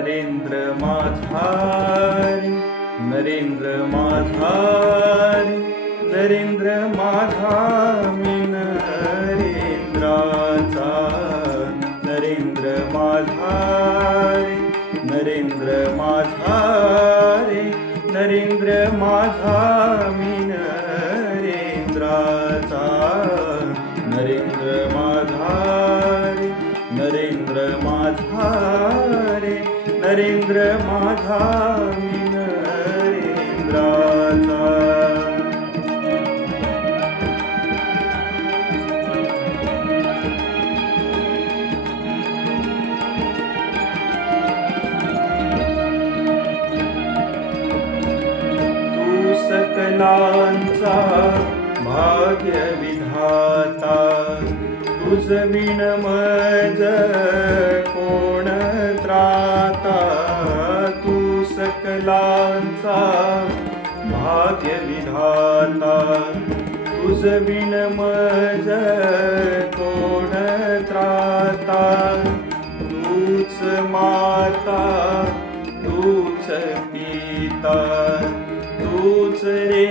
नरेंद्र माझा रे, नरेंद्र माझा रे, नरेंद्र माझा मी नरेंद्राचा. नरेंद्र माझा रे, नरेंद्र माझा रे, नरेंद्र माझा मी नरेंद्राचा. नरेंद्र माझा रे, नरेंद्र माझा रे, नरेंद्र माझा मी नरेंद्राचा. सकलांचा भाग्य विधाता, तुझ विण मज कोण त्राता. तू सकलांचा भाग्य विधाता, तुझ विण मज कोण त्राता. तूच माता तूच पिता, तूच रे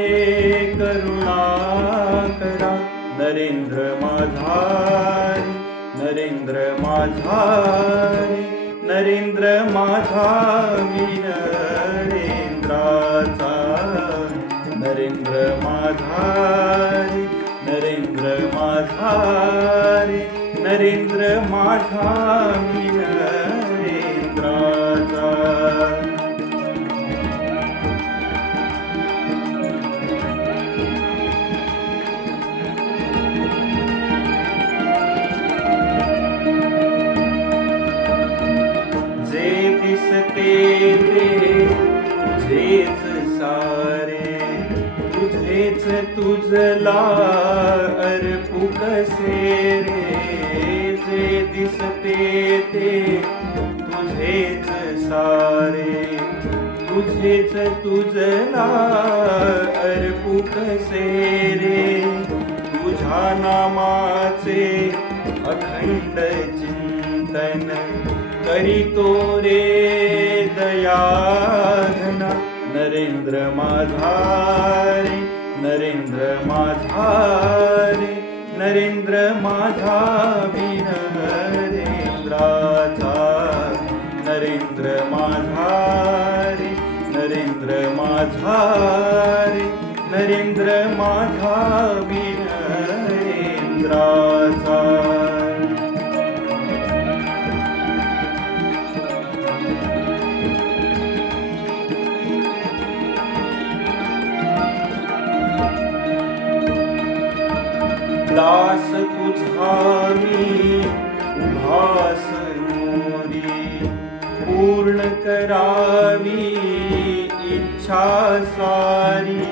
करुणाकरा. नरेंद्र माझा रे, नरेंद्र माझा रे, नरेंद्र माझा मी नरेंद्राचा. नरेंद्र माझा रे, नरेंद्र माझा रे, नरेंद्र माझा मी नरेंद्राचा. दिसते ते तुझेच सारे, तुझेच तुझला अर्पू कसे रे. जे दिसते ते तुझेच सारे, तुझेच तुझला अर्पू कसे रे. तुझ्या नामाचे अखंड चिंतन करीतो रे दयाघना. नरेंद्र माझा रे, नरेंद्र माझा रे, नरेंद्र माझा मी नरेंद्राचा. नरेंद्र माझा रे, नरेंद्र माझा रे, नरेंद्र माझा मी नरेंद्राचा. दास तुझा मी उभास मोरी, पूर्ण करावी इच्छा सारी.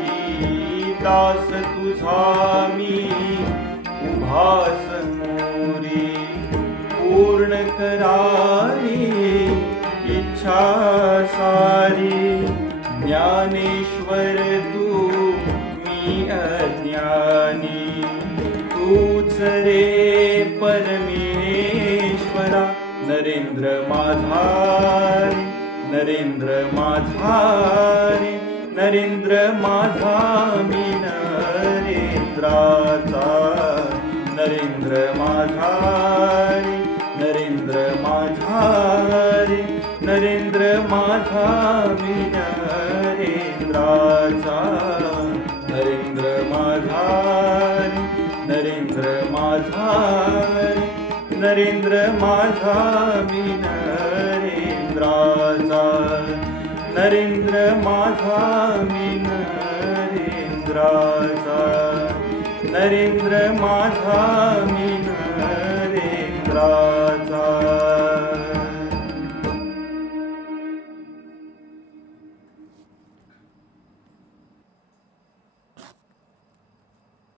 दास तुझा मी उभास मोरी, पूर्ण करावी इच्छा सारी. ज्ञानेश्वर तू मी अज्ञानी, तूच रे परमेश्वरा. नरेंद्र माझा रे, नरेंद्र माझा रे, नरेंद्र माझा मी नरेंद्राचा. नरेंद्र माझा रे, नरेंद्र माझा रे, नरेंद्र माझा मी नरेंद्राचा. नरेंद्र माझा रे, नरेंद्र माझा रे, नरेंद्र माझा मी नरेंद्राचा. नरेंद्र माझा मी नरेंद्राचा. नरेंद्र माझा मी